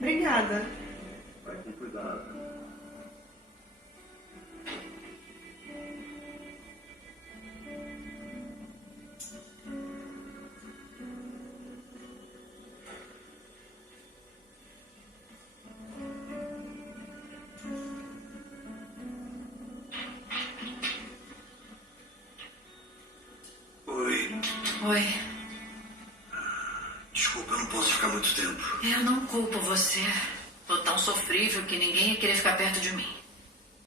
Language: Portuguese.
Obrigada. Vai com cuidado. Oi. Oi. Desculpa, eu não posso ficar muito tempo. Eu não culpo você. Tô tão sofrível que ninguém ia querer ficar perto de mim.